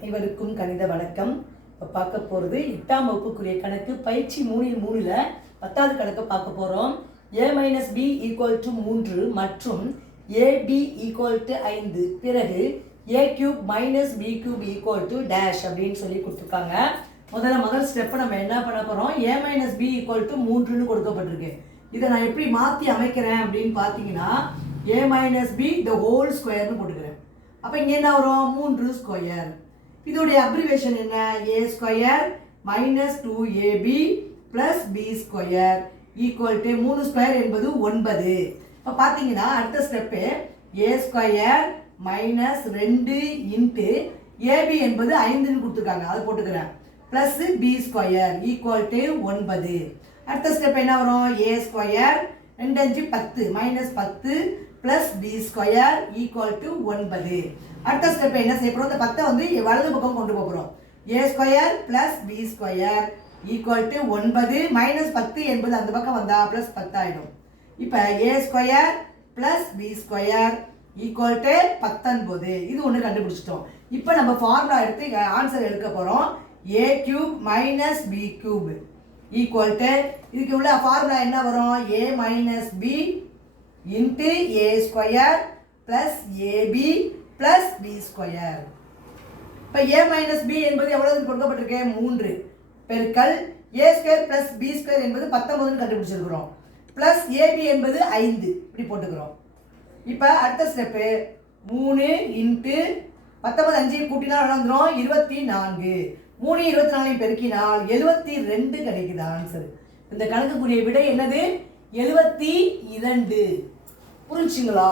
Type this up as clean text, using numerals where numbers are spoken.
அனைவருக்கும் கணித வணக்கம். இப்போ பார்க்க போகிறது 8ஆம் வகுப்புக்குரிய கணக்கு பயிற்சி 3 10வது கணக்கு பார்க்க போகிறோம். a - b = 3 மற்றும் ab = 5 பிறகு a³ - b³ டேஷ் அப்படின்னு சொல்லி கொடுத்துருக்காங்க. முதல் ஸ்டெப்பை நம்ம என்ன பண்ண போகிறோம்? a - b = 3ன்னு கொடுக்கப்பட்டிருக்கு. இதை நான் எப்படி மாற்றி அமைக்கிறேன் அப்படின்னு பார்த்தீங்கன்னா a - b the whole squareன்னு போட்டுக்கிறேன். அப்போ இங்கே என்ன வரும்? 3 ஸ்கொயர். இதோடைய அப்ரிவேஷன் என்ன? a square minus 2ab plus b square equal to 3 square என்பது 9. இப்போ பார்த்தீங்கன்னா அடுத்த step a square minus 2 into ab என்பது 5ன்னு கொடுத்துருக்காங்க, அதை போட்டுக்கிறேன், plus b square equal to 9. அடுத்த ஸ்டெப் என்ன வரும்? a square 2 5 10 minus 10 plus b square equal to 9. அடுத்த ஸ்டெப் என்ன செய்ய போகிறோம்? இந்த 10 வந்து வலது பக்கம் கொண்டு போகிறோம். a square plus b square equal to 9 minus 10 என்பது அந்த பக்கம் வந்தால் ப்ளஸ் 10 ஆகிடும். இப்போ a square plus b square equal to 19. இது ஒன்று கண்டுபிடிச்சிட்டோம். இப்போ நம்ம ஃபார்முலா எடுத்து ஆன்சர் எடுக்க போகிறோம். a³ minus b³ equal to இதுக்கு உள்ள ஃபார்முலா என்ன வரும்? a - b into a square plus ab plus b square. இப்போ a - b என்பது எவ்வளவு கொடுக்கப்பட்டிருக்கு? 3 பெருக்கல் a square plus b square என்பது 19 கண்டுபிடிச்சிருக்கிறோம், பிளஸ் ab என்பது 5 இப்படி போட்டுக்கிறோம். இப்போ அடுத்த ஸ்டெப்பு 3 இன்ட்டு 19 5 கூட்டினால் வந்துடும் 24. 3 24 பெருக்கினால் 72 கிடைக்குது ஆன்சர். இந்த கணக்குக்குரிய விடை என்னது? 72. புரிஞ்சுங்களா?